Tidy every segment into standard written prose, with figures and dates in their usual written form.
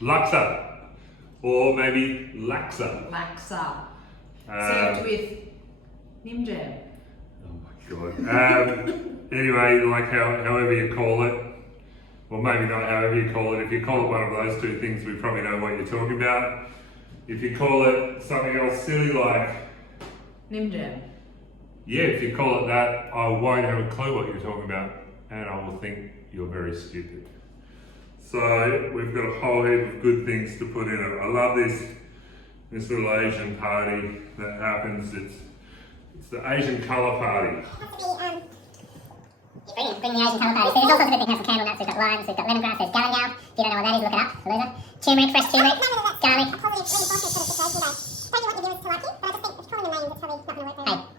Laksa, or maybe Laksa. Laksa. Served with nim jam. Oh my god. Anyway, like however you call it, or maybe not however you call it. If you call it one of those two things, we probably know what you're talking about. If you call it something else silly like Nim jam. yeah, if you call it that, I won't have a clue what you're talking about, and I will think you're very stupid. So we've got a whole heap of good things to put in it. I love this little Asian party that happens. It's the Asian colour party. Bring the Asian colour party. So there's all sorts of good things. Have some candle nuts, we've got limes, we've got lemongrass, there's galangal. If you don't know what that is, look it up. It's a loser. Turmeric, fresh turmeric, garlic. Hey,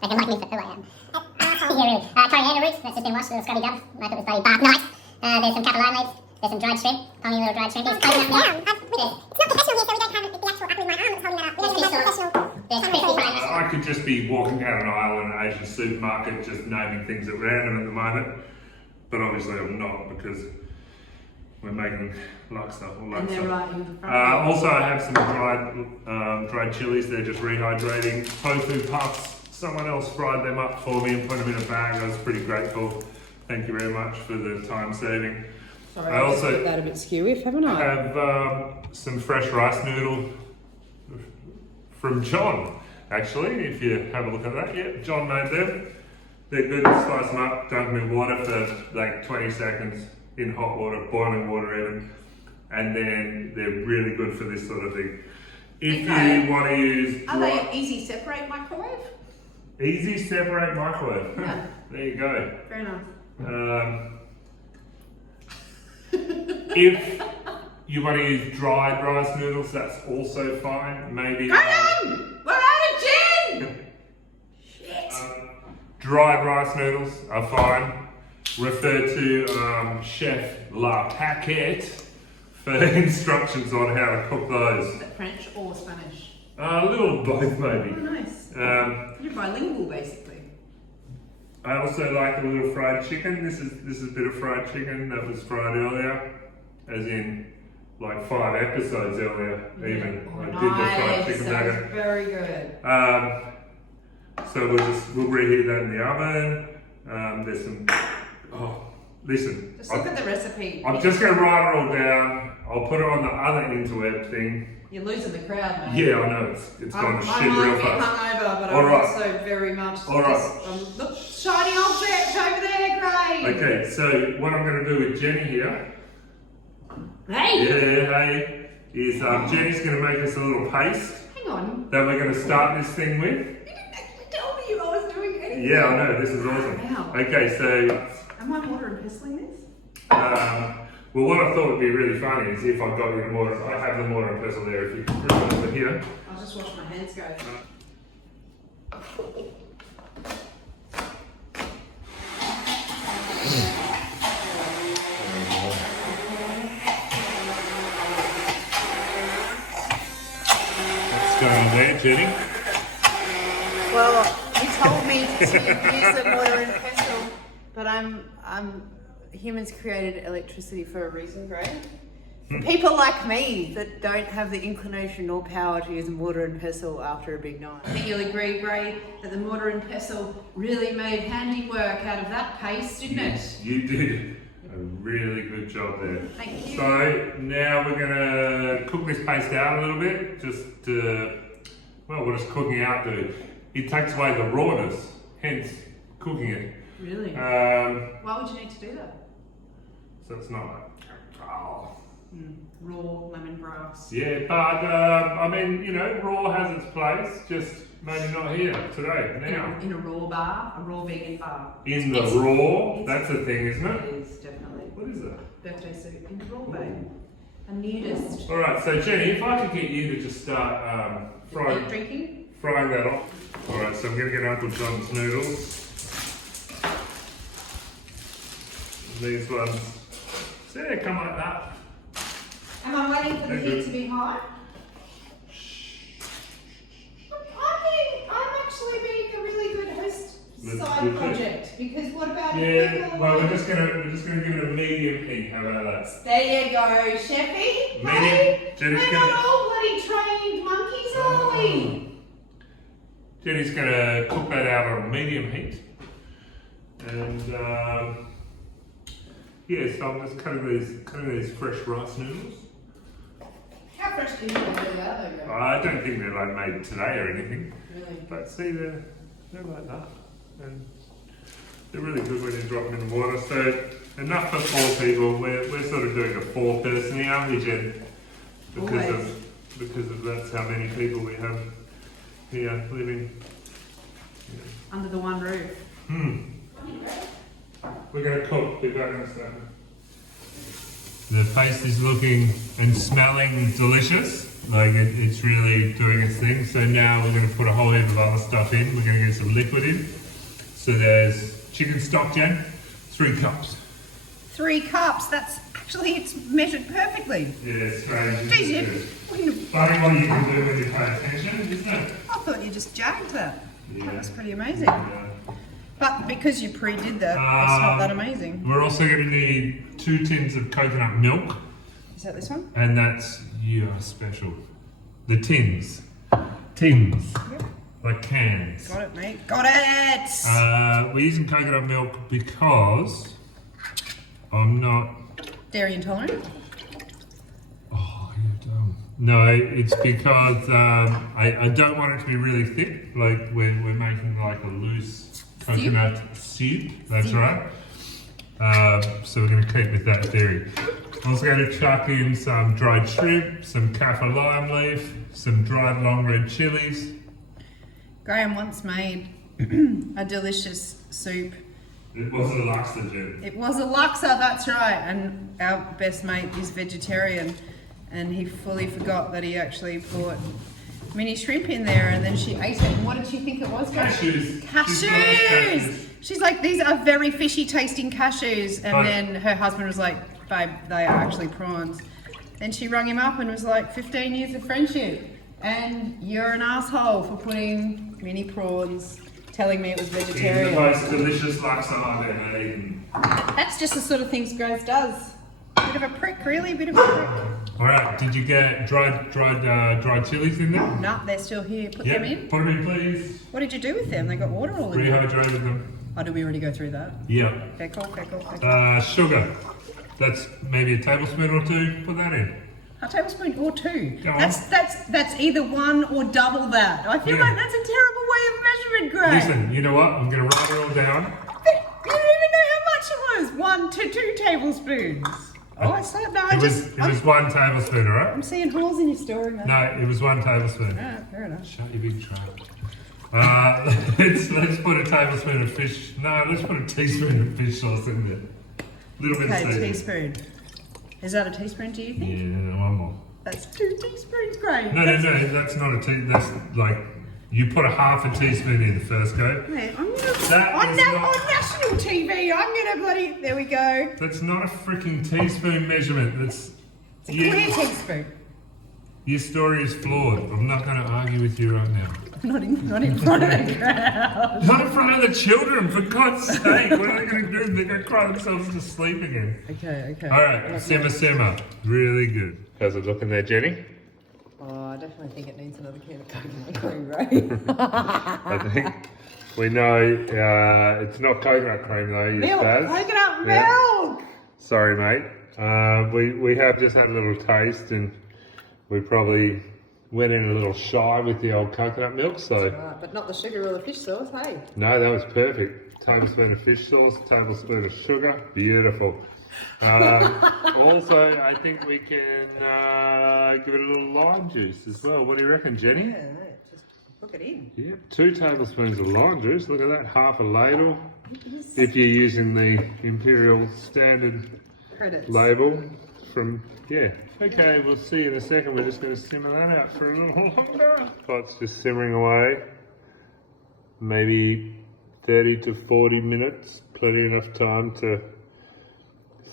they can like me for who I am. Yeah, really. Coriander roots, that's just been washed, little scrubby dubs. Make it with bloody bath night. There's some capelline leaves. There's some dried shrimp, tiny little dried shrimp. There's coconut milk. It's not professional here, so we don't have the actual upper with my arm that's holding that up. We don't even have professional. There's crispy fries. I could just be walking down an aisle in an Asian supermarket just naming things at random at the moment, but obviously I'm not because we're making Laksa or And they're Laksa. right in front. Also, I have some dried chilies. They're just rehydrating. Tofu puffs. Someone else fried them up for me and put them in a bag. I was pretty grateful. Thank you very much for the time saving. Sorry, I I also also got that a bit skewy, haven't I? have some fresh rice noodle from John. Actually, if you have a look at that, yeah, John made them. They're good. Slice them up, dunk them in water for like 20 seconds in hot water, boiling water even, and then they're really good for this sort of thing. If Okay. you want to use Are they easy separate microwave? easy separate microwave, Yeah. there you go. Very nice. If you want to use dried rice noodles, that's also fine. Maybe Graham! We're out of gin! Shit! dried rice noodles are fine. Refer to Chef La Paquette for instructions on how to cook those. Is it French or Spanish? A little of both, Oh, maybe. nice. You're bilingual, basically. I also like a little fried chicken. This is a bit of fried chicken that was fried earlier, as in like 5 episodes earlier. Even Oh, I did the fried chicken that nugget. was very good. So we'll reheat that in the oven. There's some. Oh, listen. Just look at the recipe. I'm just going to write it all down. I'll put it on the other interweb thing. You're losing the crowd, mate. Yeah, I know. It's gone to shit I real might be fast. hungover, but All I'm right. also very much All right. look, shiny object over there, Gray. Okay, so what I'm going to do with Jenny here, Hey, hey, is Jenny's going to make us a little paste hang on. that we're going to start this thing with. You didn't actually tell me I was doing anything. Yeah, I know. This is awesome. Wow. Okay, so Am I water and pestling this? well, what I thought would be really funny is if I got you the mortar. I have the mortar and pestle there. If you can put it over here. I'll just wash my hands, guys. What's going on there, Jenny? Well, you told me to use the mortar and pestle, but humans created electricity for a reason, Gray. For people like me that don't have the inclination nor power to use a mortar and pestle after a big night. I think you'll agree, Gray, that the mortar and pestle really made handiwork out of that paste, didn't it? You did a really good job there. Thank you. So now we're going to cook this paste out a little bit. Just well, what does cooking out do? It takes away the rawness, hence cooking it. Really? Why would you need to do that? So it's not like, oh. Raw lemongrass. Yeah, but I mean, you know, raw has its place, just maybe not here today, now. In a raw bar, a raw vegan bar. In the raw, that's a thing, isn't It it? is, definitely. What is that? Birthday suit in the raw bay. A nudist. Alright, so Jenny, if I could get you to just start Not drinking? frying that off. Alright, so I'm going to get Uncle John's noodles. These ones, see, they come like that. Am I waiting for the They're heat good. to be high? Look, I'm actually being a really good host side project, because what about Yeah, people? well, we're just gonna give it a medium heat. How about that? There you go, Chefy. Medium. Hey, Jenny's we're gonna- not all bloody trained monkeys, are we? Jenny's gonna cook that out on medium heat, and yeah, so I'm just cutting these fresh rice noodles. How fresh do you think they are, though? I don't think they're like made today or anything, Really? but see, they're like that, and they're really good when you drop them in the water. So enough for 4 people. We're sort of doing a 4-person here, aren't we, Jen? Because of that's how many people we have here living. Under the one roof. We're going to cook. We're going to start. The paste is looking and smelling delicious. Like it's really doing its thing. So now we're going to put a whole heap of other stuff in. We're going to get some liquid in. So there's chicken stock, Jen, 3 cups. 3 cups. That's actually, it's measured perfectly. Yeah, strange. Geez, you. Funny what you can do when you pay attention, isn't it? I thought you just jagged that. Yeah. That was pretty amazing. Yeah. But because you pre-did that, it's not that amazing. We're also going to need 2 tins of coconut milk, Is that this one? and that's your special. The tins. Tins. Yep. Like cans. Got it, mate. Got it! We're using coconut milk because I'm not. Dairy intolerant? Oh, yeah, no, it's because I don't want it to be really thick. Like we're making like a loose coconut soup. That's Soup. right. So we're going to keep with that theory. I'm also going to chuck in some dried shrimp, some kaffir lime leaf, some dried long red chilies. Graham once made a delicious soup. It wasn't a Laksa, Jen. It was a Laksa, that's right. And our best mate is vegetarian. And he fully forgot that he actually put mini shrimp in there, and then she ate it. And what did she think it was? Cashews. Cashews! She's like, these are very fishy tasting cashews. And But- then her husband was like, babe, they are actually prawns. Then she rung him up and was like, 15 years of friendship. And you're an asshole for putting mini prawns, telling me it was It's the vegetarian. most delicious Laksa I've ever eaten. That's just the sort of things Grace does. Bit of a prick, really, bit of a prick. All right, did you get dried chilies in there? No, they're still here. Put them in. Put them in, please. What did you do with them? They got water all in them. Rehydrated them. Oh, did we already go through that? Yeah. Okay, cool. Sugar. That's maybe a tablespoon or 2. Put that in. A tablespoon or 2. Go on. That's either 1 or double that. I feel Yeah. like that's a terrible way of measurement, Grace. Listen, you know what? I'm going to write it all down. You don't even know how much it was. 1 to 2 tablespoons. Oh, I said no. It was 1 tablespoon, all right? I'm seeing holes in your story, man. No, it was 1 tablespoon. Ah, fair enough. Shut your big trap. Let's put a tablespoon of fish. No, let's put a teaspoon of fish sauce in there. Little bit of Okay, seasoning. teaspoon. Is that a teaspoon, do you think? Yeah, no, 1 more. That's 2 teaspoons, Grace. No, that's not a teaspoon. That's like, you put a half a teaspoon in the first go. Mate, I'm gonna That on is that not- on national TV. I'm gonna bloody. There we go. That's not a freaking teaspoon measurement. That's It's a clear teaspoon. your story is flawed. I'm not going to argue with you right now. Not in front of the crowd. Not in front of the children, for God's sake. What are they going to do? They're going to cry themselves to sleep again. Okay. All right, simmer. Really good. How's it looking there, Jenny? Oh, I definitely think it needs another can of coconut cream, right? I think we know it's not coconut cream though. You Milk, spaz. coconut Yeah. milk. Sorry, mate. We have just had a little taste and we probably went in a little shy with the old coconut milk. So Right, but not the sugar or the fish sauce, hey? no, that was perfect. Tablespoon of fish sauce, tablespoon of sugar. Beautiful. Also, I think we can give it a little lime juice as well. What do you reckon, Jenny? Yeah, just hook it in. Yep, 2 tablespoons of lime juice. Look at that, half a ladle. If you're using the Imperial Standard Credits. label from, yeah. Okay, we'll see in a second. We're just going to simmer that out for a little longer. Pot's just simmering away. Maybe 30 to 40 minutes. Plenty enough time to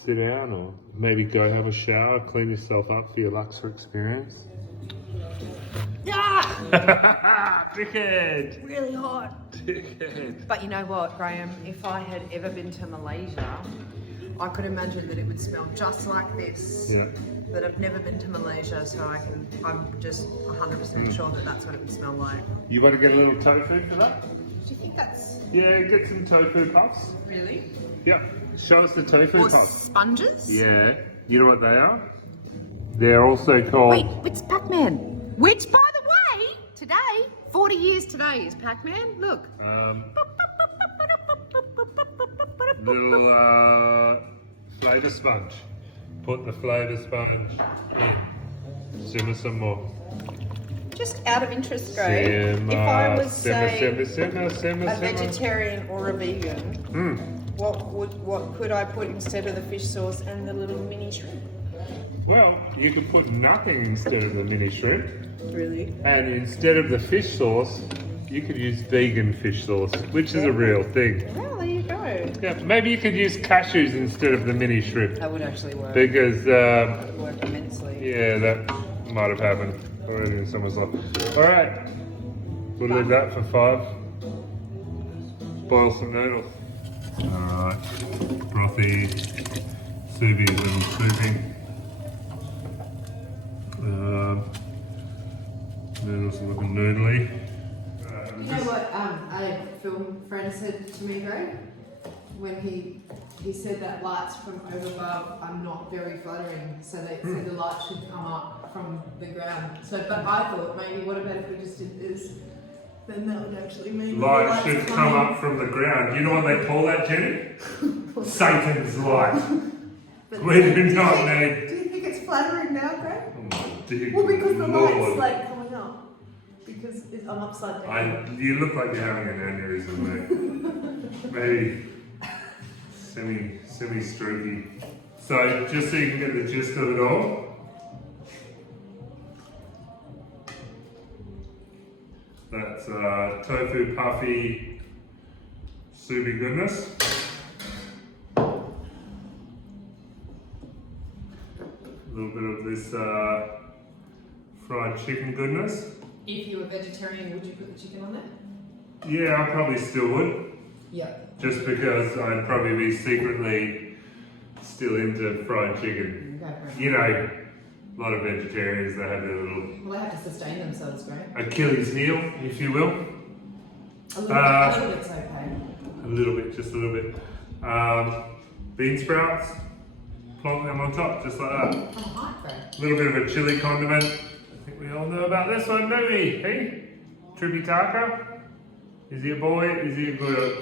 sit down or maybe go have a shower, clean yourself up for your Laksa experience. Dickhead. Really hot. Dickhead. But you know what, Graham? If I had ever been to Malaysia, I could imagine that it would smell just like this. Yeah. But I've never been to Malaysia, so I'm just 100% sure that that's what it would smell like. You want to get a little tofu for that? Do you think that's Yeah, get some tofu puffs. really? Yeah. Show us the tofu Or puffs. sponges? Yeah. You know what they are? They're also called... Wait, it's Pac-Man. Which, by the way, today, 40 years today is Pac-Man. Look. Little flavour sponge. Put the flavour sponge in. Simmer some more. Just out of interest, Graham, if I was, say, simmer. a vegetarian or a vegan, what could I put instead of the fish sauce and the little mini shrimp? Well, you could put nothing instead of the mini shrimp. Really? And instead of the fish sauce, you could use vegan fish sauce, which is a real thing. Well, there you go. Yeah, maybe you could use cashews instead of the mini shrimp. That would actually work. Because, That would work immensely. yeah, that might have happened already in someone's life. Alright, we'll leave that for 5. Boil some noodles. Alright, brothy, soupy little souping. Noodles are looking noodly. You know what a film friend said to me, Greg? When he said that lights from over above are not very flattering, so they said the light should come up from the ground. So, but I thought maybe what about if we just did this? Then that would actually mean the Light light's should come coming. up from the ground. You know what they call that, Jenny? Satan's light. But We do not need... do you think it's flattering now, Greg? Oh my dear Well, because the Lord. light's like coming up. Because I'm upside down. You look like you're having an aneurysm, mate. Maybe semi-stroky. So, just so you can get the gist of it all. That's tofu puffy soupy goodness. A little bit of this fried chicken goodness. If you were vegetarian, would you put the chicken on there? Yeah, I probably still would. Yep. Just because I'd probably be secretly still into fried chicken. Okay. You know, a lot of vegetarians, they have their little Well, they have to sustain themselves, Greg. Achilles heel, if you will. A little bit's okay. A little bit, just a little bit. Bean sprouts, plonk them on top, just like that. Oh, hi, Greg. A little bit of a chili condiment. I think we all know about this one, don't we? Hey? Trippy Taka? Is he a boy? Is he a girl?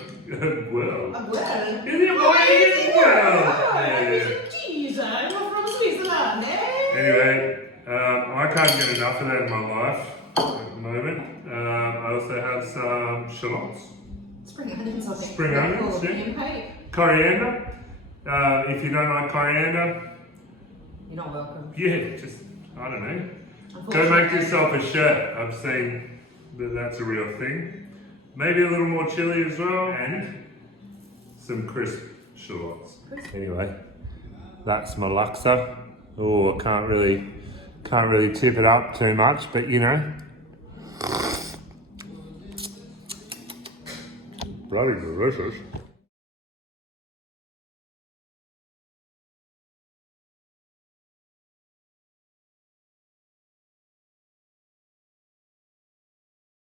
Well. A word? Is he a boy? Is he a girl? Yeah. Jeez, I'm from Switzerland, eh? Anyway, I can't get enough of that in my life at the moment. I also have some shallots, Spring onions, I think. Spring onions, yeah. Hey, coriander. If you don't like coriander, you're not welcome. yeah, just, I don't know. Go make yourself a shirt. I've seen that that's a real thing. Maybe a little more chili as well, and some crisp shallots. Anyway, that's my laksa. Oh, I can't really tip it up too much, but you know. Bloody delicious.